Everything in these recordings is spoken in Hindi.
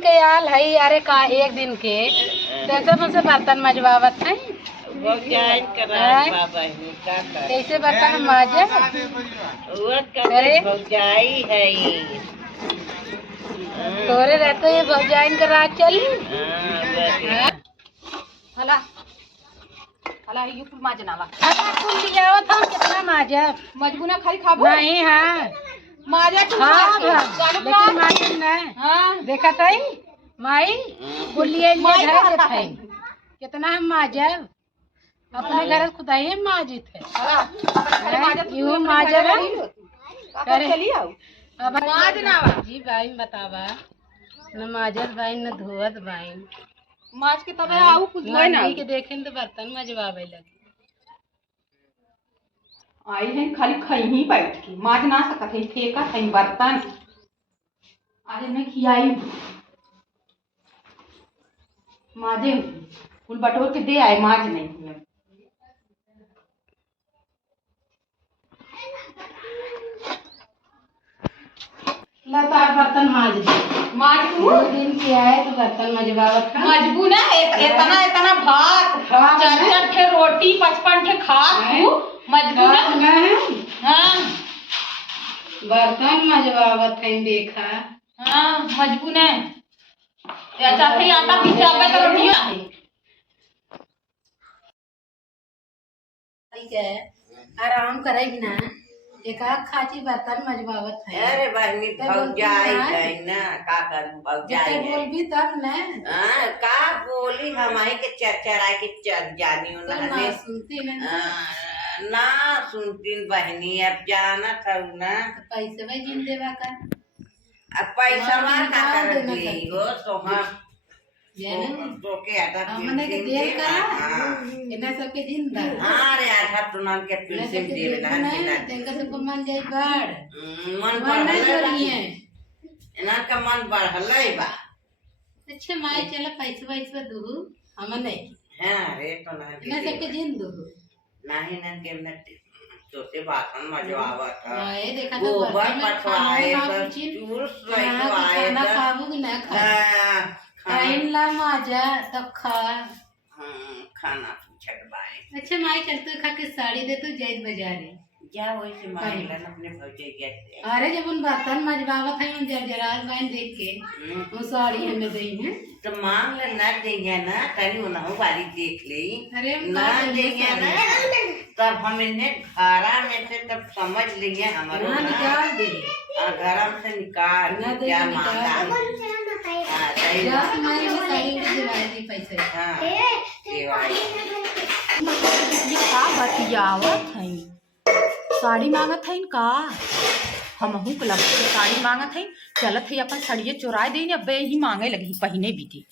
के याल है अरे का एक दिन के कैसे मुझसे बर्तन मजवावत है कैसे बर्तन माजे अरे तोरे रहते ये भौजाइन के रात चली हला हला ये कुल माजनावा कुल लियावत हम कितना माजा मजबूना खाली खाबो नहीं हां माजा तू लेकिन माजन नहीं हां देखा तई माई बोलिए ले घर के थे कितना हम माजब अपने घर खुदा ही माजित है यूं माजब करे चली आओ अब माजनावा जी भाई बतावा न माजत भाई न धोवत भाई माज के तबे आऊ कुछ ना के देखें तो बर्तन मजवावे लगे आई है खाली खई ही बैठ के माज ना सकत है फेंका है बर्तन आज मैं खियाई माजे कुल बटोर के दे आए माज नहीं है लतार बर्तन माज दे माज तू दिन के आए तो बर्तन मजवावत मजबू ना इतना इतना भात चार चार ठे रोटी 55 ठे खात तू मजबू ना हां बर्तन मजवावत है देखा हां मजबू ना या चाहे आटा पिसावे तो रोटियां है आराम करेगी ना एक आध खाची बर्तन मजवावत है अरे बहनी भौजाई है ना का करूं भौजाई बोल भी तब ना हां का बोली हमारे के चरचराए के चल जानी तो ना सुनती ना सुनती बहनी अब जाना था ना पैसे भाई जिन देवा का अब पैसा का कर दी हो तो हम तो के आटा हमने के देर करा इना सब के जिंदा अरे आधा तुनान के पैसे देवे ना तेंका से मन जाई बाढ़ मन नहीं करी है इना का मन बढ़ले बा अच्छा माई चला पैसे दू हम नहीं हां रे तो ना इना सब के जिन दू नहीं ना के न तो से बासन मजवावा था आए देखा तो गोबर पटवाए सब चूस लइवाए खाना खाबू कि ना खा खाइन ला माजा तब खा खाना पूछत बाए अच्छा माई चलते खा के साड़ी दे तो जाइत बाजारे क्या होई से मांगलन अपने भौजे के अरे जब उन बर्तन मजवावत है उन जरजराल बाइन देख के वो साड़ी हमें दई है तो मांग ले ना देंगे ना तनी उन्हों बारी देख ले अरे ना देंगे ना तब हम इन्हें घरा में से तब समझ लेंगे हमारे ना निकाल दे घरम से निकाल क्या मांगा जब मैं वो साड़ी दिवाई दी पैसे हां दिवाई ये का बतियावत है साड़ी मांगत है का हमहू क्लब से साड़ी मांगत है चलत है अपन सड़िए चुराए दे अबे ही मांगे लगी पहिने भी थी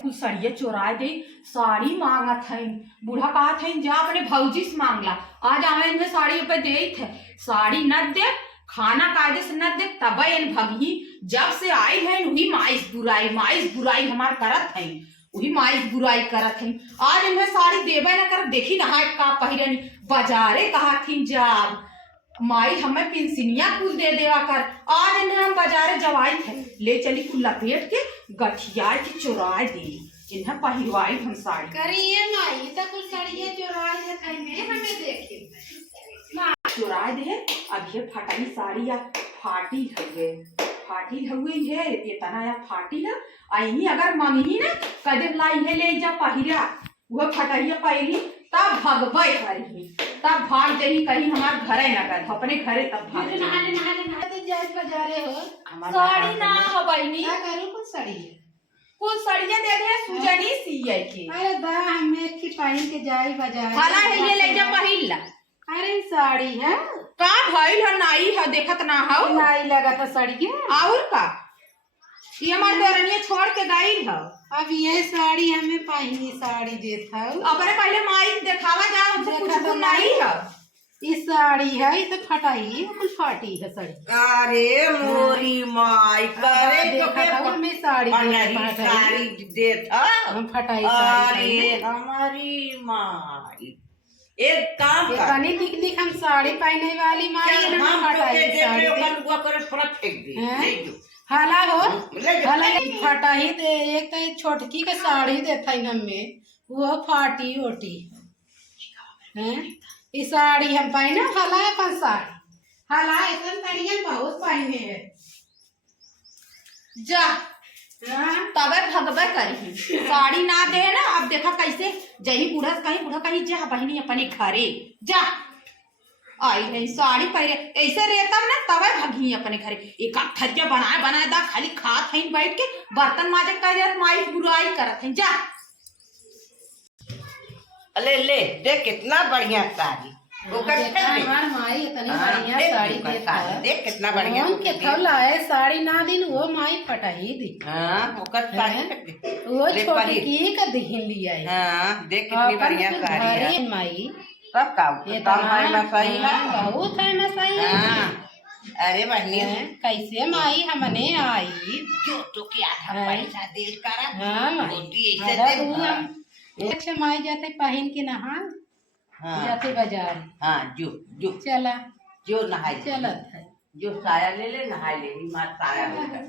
तू सड़िए चुराए दे साड़ी मांगत है बूढ़ा कहत है जा अपने भौजी से मांगला आज आवे इन्हें साड़ी पे दे थे साड़ी न दे खाना कायदे से न दे तब इन भगी जब से आई है वही माइस बुराई हमार करत है वही माइस बुराई करत है आज इन्हें साड़ी देवे न कर देखी नहा का पहिरनी बाजारे कहा थी जाब माई हमें पेंसिनिया कुल दे देवा कर आज इन्हें हम बाजारे जवाई थे ले चली कुल लपेट के गठिया के चुराए दे इन्हें पहिरवाई हम साड़ी करिए माई तो कुल साड़ियां चुराए दे खाई में हमें देखे चुराए दे अब ये फटाई साड़ी या फाटी हुए है इतना या फाटी ना आई अगर मंगी ना कदम लाई है ले जा पहिरा वो फटाइया पहली तब भगवे करी तब भाग जाई कहीं हमार घरे न कर अपने घरे तब भाग नहाले तो जाए बाजारे हो साड़ी ना हो बहनी क्या करूं कुछ साड़ी कुल साड़ियां दे दे सुजनी सिए के अरे दा हमें की पहन के जाई बाजार भला है ये ले जा पहिला अरे साड़ी है का भइल है नाई है देखत ना हो नाई लगा था साड़ी के और का ये हमार देवरनिया छोड़ के गई है अब ये साड़ी हमें पहनी साड़ी देता हूँ अपने पहले माई दिखावा जाओ कुछ तो नहीं है इस साड़ी है ये तो फटाई कुछ फाटी है साड़ी अरे मोरी माई करे तो के में साड़ी देता हम फटाई अरे हमारी माई एक काम कर कनी दिख हम साड़ी पहने वाली माई हम तो के देख रहे हो कर फेंक दे हाला हो ले जा। हाला फाटा ही दे एक तो छोटकी के साड़ी देता है हमें वो फाटी ओटी हैं ई साड़ी हम पहने हाला अपन साड़ी हाला ऐसा साड़ियाँ बहुत पहने है जा हाँ तबे भगवे करी साड़ी ना दे ना। अब देखा कैसे जही बूढ़ा कहीं जा बहनी अपने घरे जा आई नहीं साड़ी पहले ऐसे रहता ना तबे भगी अपने घरे एक थरिया बनाए दा खाली खात है बैठ के बर्तन माजे कर माई बुराई करत है जा। ले ले देख कितना बढ़िया साड़ी ओकर देखा फेंक दे। हमार माई इतनी हाँ, बढ़िया देख साड़ी ओकर देता साड़ी, देख कितना बढ़िया कौन के थव लाए साड़ी ना दिन वो माई फटा ही दी हाँ ओकर साड़ी हैं? फेंक दे। वो ले छोटी पहिर। की का दिखन लिया है हाँ देख कितनी बढ़िया साड़ी है माई सब काम ये काम है ना सही है। बहुत है ना सही है हाँ अरे बहनी कैसे माई हमने आई जो तो क्या था हाँ। पैसा दे करा हाँ माई रोटी ऐसे अरे दे वो हम अच्छा माई जाते पहन के नहा हाँ जाते बाजार हाँ जो जो चला जो नहाई चलत है जो साया ले ले नहाई ले मार साया ले कर